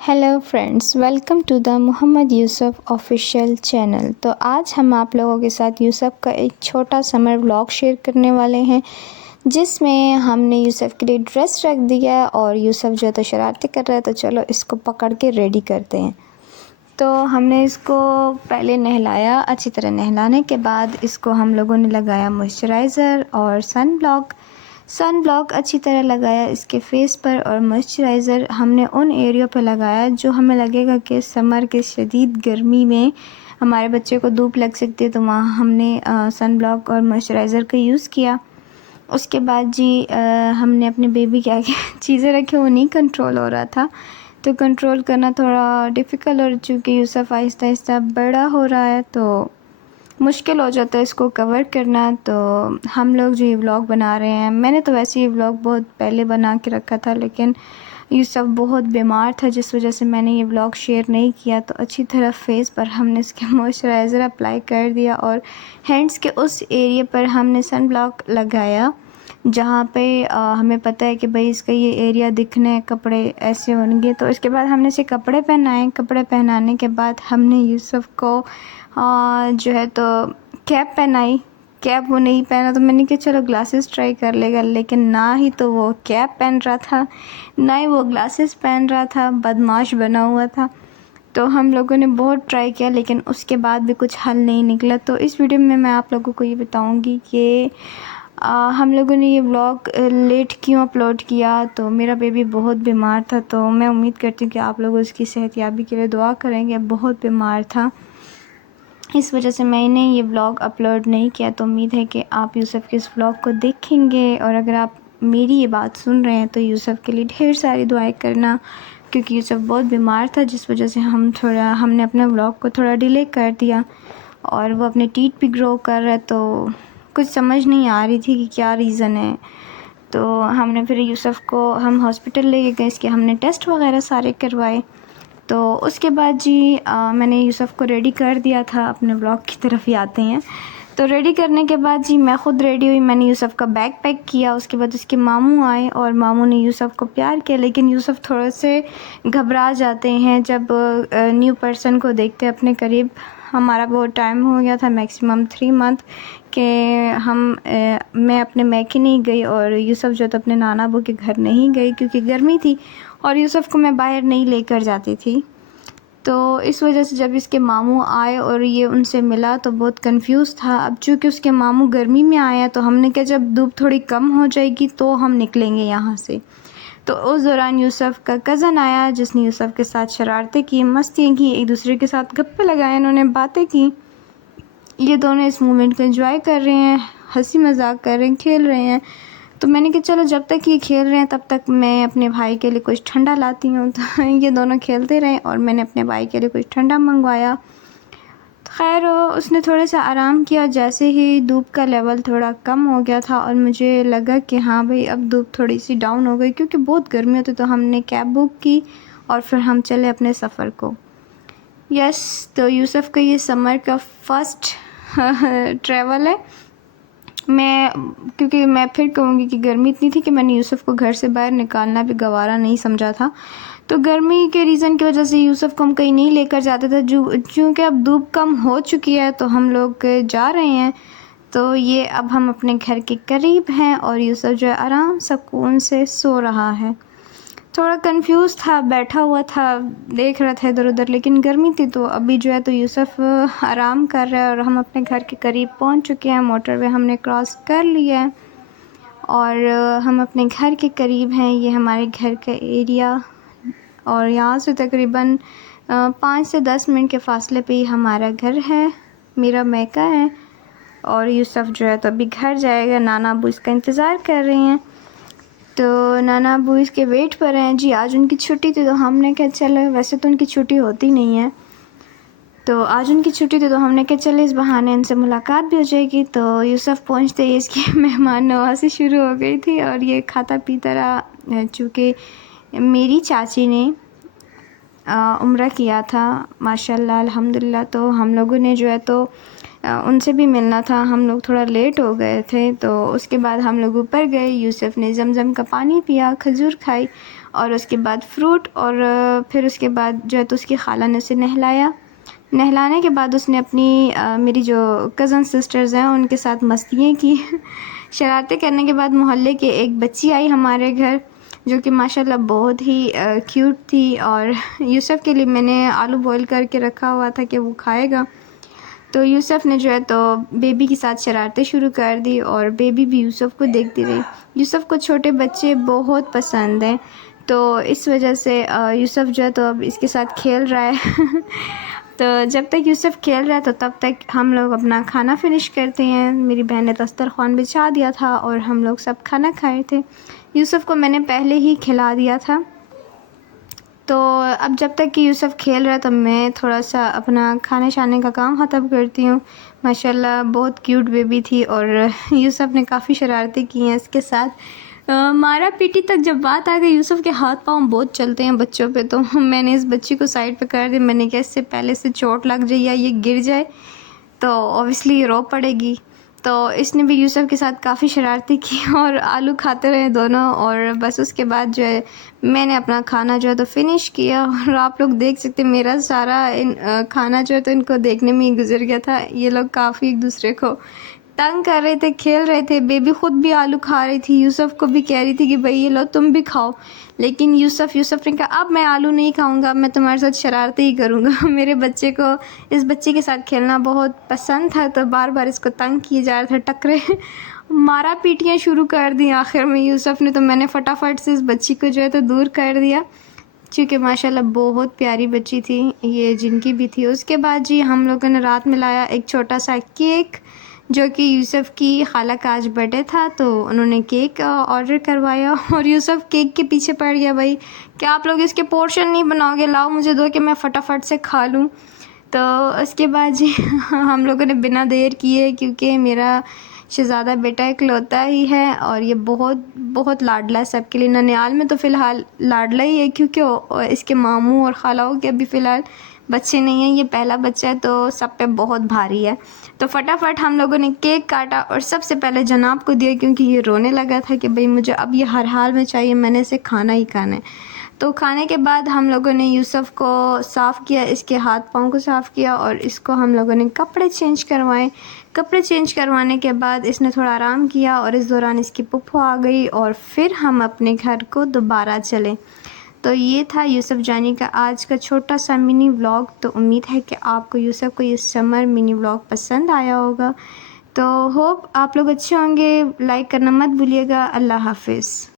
Hello friends, welcome to the Mohammed Yusuf official channel. तो आज हम आप लोगों के साथ यूसुफ का एक छोटा समर व्लॉग शेयर करने वाले हैं, जिसमें हमने यूसुफ के लिए ड्रेस रख दिया है और यूसुफ जो है तो शरारती कर रहा है, तो चलो इसको पकड़ के रेडी करते हैं। तो हमने इसको पहले नहलाया, अच्छी तरह नहलाने के बाद इसको हम लोगों ने लगाया मॉइस्चराइज़र और सन ब्लॉक अच्छी तरह लगाया इसके फेस पर, और मॉइस्चराइज़र हमने उन एरिया पर लगाया जो हमें लगेगा कि समर के शदीद गर्मी में हमारे बच्चे को धूप लग सकती है, तो वहाँ हमने सन ब्लॉक और मॉइस्चराइज़र का यूज़ किया। उसके बाद हमने अपने बेबी के आगे चीज़ें रखी, वो नहीं कंट्रोल हो रहा था, तो कंट्रोल करना थोड़ा डिफ़िकल्ट, और चूँकि यूसुफ आहिस्ता आहिस्ता बड़ा हो रहा है तो मुश्किल हो जाता है इसको कवर करना। तो हम लोग जो ये व्लॉग बना रहे हैं, मैंने तो वैसे ये व्लॉग बहुत पहले बना के रखा था, लेकिन यूसुफ बहुत बीमार था जिस वजह से मैंने ये व्लॉग शेयर नहीं किया। तो अच्छी तरह फेस पर हमने इसके मॉइस्चराइज़र अप्लाई कर दिया और हैंड्स के उस एरिया पर हमने सन ब्लॉक लगाया जहाँ पे हमें पता है कि भाई इसका ये एरिया दिखने कपड़े ऐसे होंगे। तो इसके बाद हमने इसे कपड़े पहनाए। कपड़े पहनाने के बाद हमने यूसुफ को जो है तो कैप पहनाई। कैप वो नहीं पहना, तो मैंने कहा चलो ग्लासेस ट्राई कर लेगा, लेकिन ना ही तो वो कैप पहन रहा था, ना ही वो ग्लासेस पहन रहा था, बदमाश बना हुआ था। तो हम लोगों ने बहुत ट्राई किया, लेकिन उसके बाद भी कुछ हल नहीं निकला। तो इस वीडियो में मैं आप लोगों को ये बताऊंगी कि हम लोगों ने ये व्लॉग लेट क्यों अपलोड किया। तो मेरा बेबी बहुत बीमार था, तो मैं उम्मीद करती हूँ कि आप लोग उसकी सेहतयाबी के लिए दुआ करेंगे। बहुत बीमार था, इस वजह से मैंने ये व्लॉग अपलोड नहीं किया। तो उम्मीद है कि आप यूसुफ के इस व्लॉग को देखेंगे, और अगर आप मेरी ये बात सुन रहे हैं तो यूसुफ के लिए ढेर सारी दुआएं करना, क्योंकि यूसुफ बहुत बीमार था जिस वजह से हमने अपने व्लॉग को थोड़ा डिले कर दिया, और वो अपने टीथ भी ग्रो कर रहा है, तो कुछ समझ नहीं आ रही थी कि क्या रीज़न है। तो हमने फिर यूसुफ को हम हॉस्पिटल लेके गए, इसके हमने टेस्ट वगैरह सारे करवाए। तो उसके बाद मैंने यूसुफ को रेडी कर दिया था। अपने ब्लॉग की तरफ ही आते हैं। तो रेडी करने के बाद मैं ख़ुद रेडी हुई, मैंने यूसुफ का बैग पैक किया। उसके बाद उसके मामू आए और मामू ने यूसुफ को प्यार किया, लेकिन यूसुफ थोड़े से घबरा जाते हैं जब न्यू पर्सन को देखते हैं अपने करीब। हमारा बहुत टाइम हो गया था, मैक्सिमम 3 मंथ के मैं अपने मैके नहीं गई, और यूसुफ जो तो अपने नाना अबू के घर नहीं गई क्योंकि गर्मी थी, और यूसुफ को मैं बाहर नहीं लेकर जाती थी। तो इस वजह से जब इसके मामू आए और ये उनसे मिला तो बहुत कंफ्यूज था। अब चूँकि उसके मामू गर्मी में आया, तो हमने कहा जब धूप थोड़ी कम हो जाएगी तो हम निकलेंगे यहाँ से। तो उस दौरान यूसुफ का कज़न आया, जिसने यूसुफ के साथ शरारतें की, मस्तियाँ की, एक दूसरे के साथ गप्पे लगाए, इन्होंने बातें की। ये दोनों इस मोमेंट को एंजॉय कर रहे हैं, हंसी मजाक कर रहे हैं, खेल रहे हैं। तो मैंने कहा चलो जब तक ये खेल रहे हैं तब तक मैं अपने भाई के लिए कुछ ठंडा लाती हूँ। तो ये दोनों खेलते रहे और मैंने अपने भाई के लिए कुछ ठंडा मंगवाया। खैर उसने थोड़ा सा आराम किया। जैसे ही धूप का लेवल थोड़ा कम हो गया था और मुझे लगा कि हाँ भाई अब धूप थोड़ी सी डाउन हो गई, क्योंकि बहुत गर्मी होती, तो हमने कैब बुक की और फिर हम चले अपने सफ़र को। तो यूसुफ का ये समर का फर्स्ट ट्रैवल है। क्योंकि मैं फिर कहूँगी कि गर्मी इतनी थी कि मैंने यूसुफ को घर से बाहर निकालना भी गवारा नहीं समझा था। तो गर्मी के रीज़न की वजह से यूसुफ को हम कहीं नहीं लेकर जाते थे। क्योंकि अब धूप कम हो चुकी है तो हम लोग जा रहे हैं। तो ये अब हम अपने घर के करीब हैं और यूसुफ जो है आराम सुकून से सो रहा है। थोड़ा कंफ्यूज था, बैठा हुआ था, देख रहा था इधर उधर, लेकिन गर्मी थी। तो अभी जो है तो यूसुफ आराम कर रहा है और हम अपने घर के करीब पहुंच चुके हैं। मोटरवे हमने क्रॉस कर लिया है और हम अपने घर के करीब हैं। ये हमारे घर का एरिया, और यहाँ से तकरीबन 5 से 10 मिनट के फासले पे ही हमारा घर है, मेरा मैका है। और यूसुफ जो है तो अभी घर जाएगा, नाना अबू इसका इंतज़ार कर रहे हैं। तो नाना अबू इसके वेट पर हैं जी। आज उनकी छुट्टी थी, तो हमने कहा चलो, वैसे तो उनकी छुट्टी होती नहीं है, तो आज उनकी छुट्टी थी, तो हमने कहा चलो इस बहाने इनसे मुलाकात भी हो जाएगी। तो यूसुफ पहुंचते ही इसकी मेहमान नवाज़ी शुरू हो गई थी और ये खाता पीता रहा। चूँकि मेरी चाची ने उम्रा किया था माशाल्लाह अल्हम्दुलिल्लाह, तो हम लोगों ने जो है तो उनसे भी मिलना था। हम लोग थोड़ा लेट हो गए थे, तो उसके बाद हम लोग ऊपर गए। यूसुफ ने ज़मज़म का पानी पिया, खजूर खाई, और उसके बाद फ्रूट, और फिर उसके बाद जो है तो उसकी खाला ने उसे नहलाया। नहलाने के बाद उसने अपनी मेरी जो कज़न सिस्टर्स हैं उनके साथ मस्तियाँ की। शरारतें करने के बाद मोहल्ले के एक बच्ची आई हमारे घर, जो कि माशाल्लाह बहुत ही क्यूट थी, और यूसुफ़ के लिए मैंने आलू बॉईल करके रखा हुआ था कि वो खाएगा। तो यूसुफ़ ने जो है तो बेबी के साथ शरारतें शुरू कर दी, और बेबी भी यूसुफ़ को देखती रही। यूसुफ़ को छोटे बच्चे बहुत पसंद हैं, तो इस वजह से यूसुफ़ जो है तो अब इसके साथ खेल रहा है। तो जब तक यूसुफ़ खेल रहा है तो तब तक हम लोग अपना खाना फ़िनिश करते हैं। मेरी बहन ने दस्तरख़्वान बिछा दिया था और हम लोग सब खाना खाए थे। यूसुफ़ को मैंने पहले ही खिला दिया था। तो अब जब तक कि यूसुफ़ खेल रहा है तो मैं थोड़ा-सा अपना खाने-शाने का काम ख़त्म करती हूँ। माशाल्लाह बहुत क्यूट बेबी थी, और यूसुफ़ ने काफ़ी शरारतें की हैं इसके साथ। मारा-पीटी तक जब बात आ गई, यूसुफ़ के हाथ-पाँव बहुत चलते हैं बच्चों पे, तो मैंने इस बच्ची को साइड पे कर दिया। मैंने कहा इससे पहले इसे चोट लग जाए या ये गिर जाए तो ऑब्वियसली ये रो पड़ेगी। तो इसने भी यूसुफ़ के साथ काफ़ी शरारतें की और आलू खाते रहे दोनों, और बस उसके बाद जो है मैंने अपना खाना जो है तो फ़िनिश किया। और आप लोग देख सकते हैं मेरा सारा खाना जो है तो इनको देखने में ही गुज़र गया था। ये लोग काफ़ी एक दूसरे को तंग कर रहे थे, खेल रहे थे। बेबी ख़ुद भी आलू खा रही थी, यूसुफ़ को भी कह रही थी कि भई ये लो तुम भी खाओ। लेकिन यूसुफ़ ने कहा अब मैं आलू नहीं खाऊँगा, मैं तुम्हारे साथ शरारतें ही करूँगा। मेरे बच्चे को इस बच्चे के साथ खेलना बहुत पसंद था, तो बार-बार इसको तंग किए जा रहे थे, टकरे मारा-पीटियाँ शुरू कर दी आखिर में यूसुफ़ ने। तो मैंने फटाफट से इस बच्ची को जो है तो दूर कर दिया, चूँकि माशाल्लाह बहुत प्यारी बच्ची थी, ये जिनकी भी थी। उसके बाद जी हम लोगों ने रात में लाया एक छोटा-सा केक, जो कि यूसुफ़ की खाला का आज बर्थडे था, तो उन्होंने केक ऑर्डर करवाया, और यूसुफ़ केक के पीछे पड़ गया, भाई क्या आप लोग इसके पोर्शन नहीं बनाओगे, लाओ मुझे दो कि मैं फटाफट से खा लूँ। तो उसके बाद जी हम लोगों ने बिना देर किए, क्योंकि मेरा शहज़ादा बेटा इकलौता ही है और ये बहुत बहुत लाडला है सबके लिए। ननिहाल में तो फ़िलहाल लाडला ही है, क्योंकि इसके मामू और खालाओं के अभी फ़िलहाल बच्चे नहीं हैं, ये पहला बच्चा है तो सब पे बहुत भारी है। तो फटाफट हम लोगों ने केक काटा और सबसे पहले जनाब को दिया, क्योंकि ये रोने लगा था कि भाई मुझे अब ये हर हाल में चाहिए, मैंने इसे खाना ही खाना है। तो खाने के बाद हम लोगों ने यूसुफ़ को साफ़ किया, इसके हाथ-पाँव को साफ़ किया, और इसको हम लोगों ने कपड़े चेंज करवाए। कपड़े चेंज करवाने के बाद इसने थोड़ा आराम किया, और इस दौरान इसकी पुप्पो आ गई, और फिर हम अपने घर को दोबारा चले। तो ये था यूसुफ़ जानी का आज का छोटा-सा मिनी व्लॉग। तो उम्मीद है कि आपको यूसुफ़ को ये समर मिनी व्लॉग पसंद आया होगा। तो होप आप लोग अच्छे होंगे, लाइक करना मत भूलिएगा। अल्लाह हाफ़िज़।